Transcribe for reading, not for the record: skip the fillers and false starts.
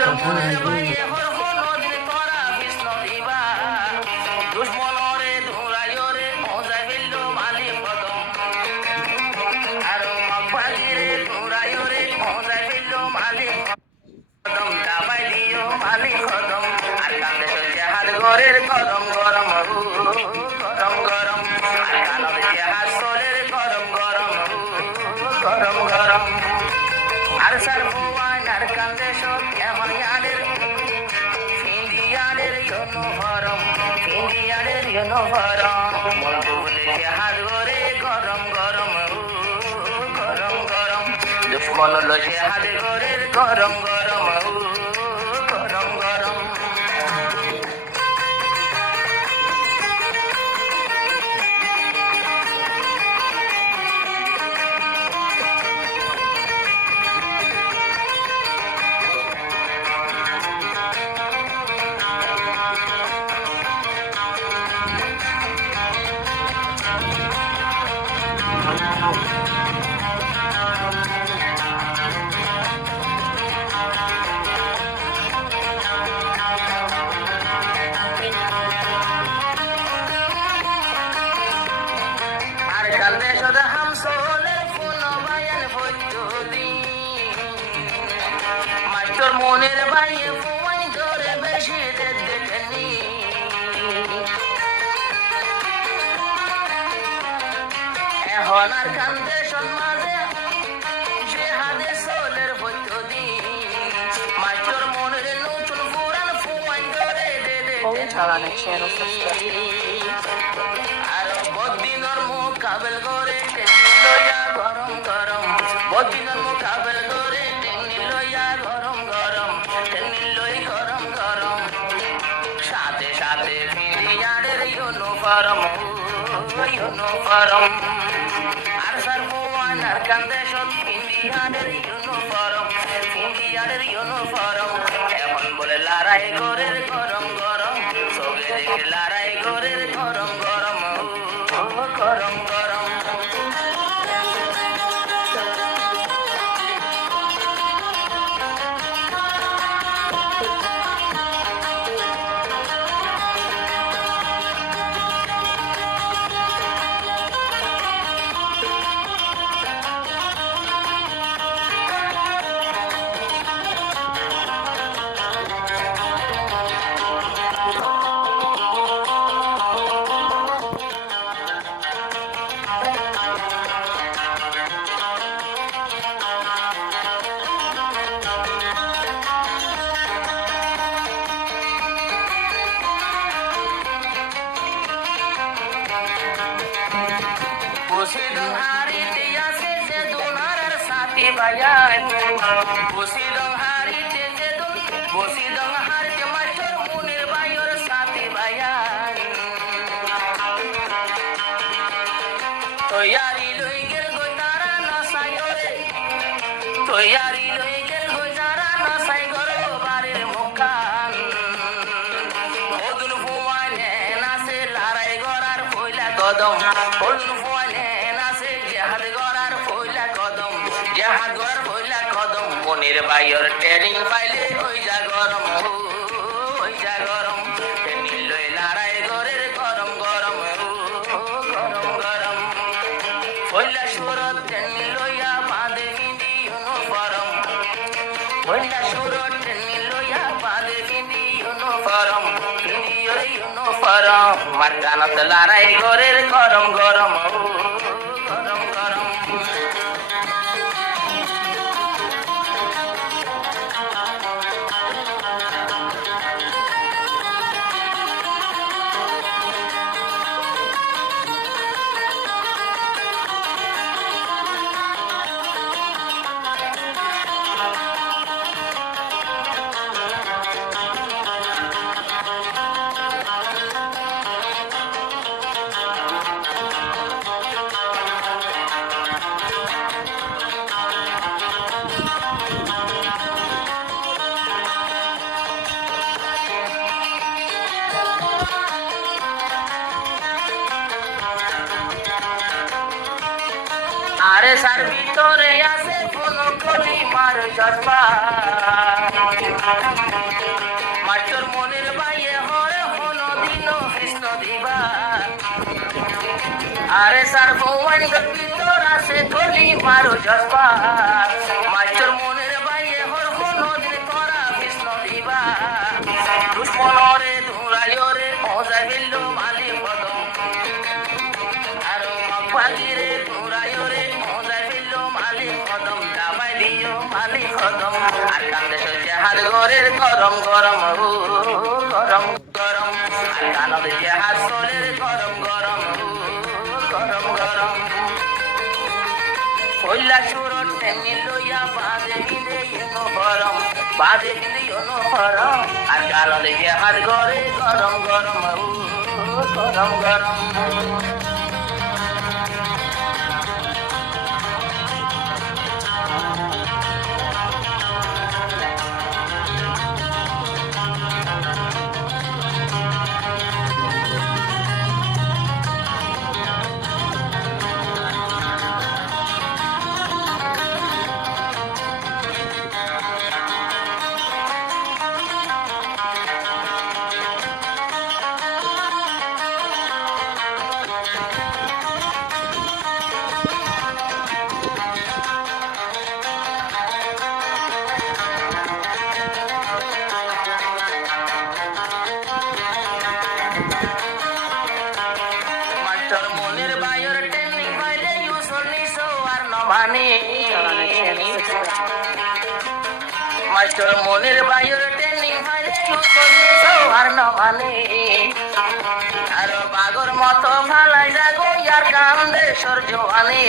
Master মনের বাইয়ে হরহ নদীর তোরা কৃষ্ণ দিবা দুশ্মনরে ধুরাইরে মজাই ফেলল মালিক কদম আর মগবাগিরে ধুরাইরে মজাই ফেলল মালিক কদম দাবাই দিও মালিক কদম আর কান্দে চলছে হাত ঘরের গরম গরম গরম গরম আর কানর হাত সোলের গরম গরম গরম গরম আর সার ভুয়ান আর কান্দে সব এমন ইয়াদের ইন্ডিয়ানের ইউনিফর্ম ইন্ডিয়ানের ইউনিফর্ম বন্ধু বলেছে হাত ঘরে গরম গরম গরম গরম দুশ্মন লছে হাত ঘরের গরম গরম গরম গরম মাস্টার মনের বাইয়ে ফুয়াই ধরে বেশি দেখেনি এখন আর কান্দে সন্মাদে সে হাতে সোলের পদ্ধতি মাস্টার মনের নতুন পুরান ফুয়াই ধরে Chalanek channel subscribe. আর বদিনর মুকাবেল করে টেনে লইয়া গরম গরম বদিনর মুকাবেল করে টেনে লইয়া গরম গরম টেনে লই গরম গরম সাথে সাথে ফিরিয়ারের ইউনিফর্ম ইউনিফর্ম আর সার ভুয়ান আর কান্দে সব ইন্ডিয়ানের ইউনিফর্ম ইন্ডিয়ানের ইউনিফর্ম এখন বলে লড়াই করে গরম গরম সবে দেখে লড়াই করে গরম গরম গরম গরম Pusidong hari tiya se dunar sati bayan Pusidong hari Pusidong hari tiya masyur munir bayor sati bayan Toyari loy gel goitara na sayore Toyari loy gel goitara na saygore barir mukhan Odun fuwane na se larai gorar foila kodom Odun fuwane jihad gorar foila kodom jihad gorar foila kodom munir bayor training paile hoi ja gorom training loi larai gorer gorom gorom gorom gorom foila shurot training loya bade bindi uniform foila shurot training loya bade bindi uniform uniform marganat larai gorer gorom gorom গরম গরম আরে সার ভিতরে আছে কোন কলি মার জজবা master মনের বাইয়ে হরে হন দিন কৃষ্ণ দিবা আরে স্যার ভগবান ভিতর আছে কলি মার জজবা মাস্টার মনের বাইয়ে হর হন দিন তোরা কৃষ্ণ দিবা দুশ্মনরে ধুরাইরে পৌঁছাই ফেলল মালি কদম আর মগবাগিরে ধুরাইরে পৌঁছাই ফেলল মালি কদম দাবাই দিও মালি কদম আর কান্দে সে হাত ঘরের গরম গরম গরম গরম আর কানদ যে হাত সোলের গরম গরম গরম গরম কইলা সুরট টেমি লইয়া বাজে বিঁধে এনো গরম বাজে বিঁধে এনো গরম আর কানদ যে হাত ঘরে গরম গরম গরম গরম মাস্টার মনের বাইর ট্রেনিং পাইলে ইউসলিসো আর নমানি মাস্টার মনের বাইর ট্রেনিং পাইলে ইউসলিসো আর নমানি আর বাগর মতো ফালাই যাগো ইয়ার কান্দে সূর্যওয়ানি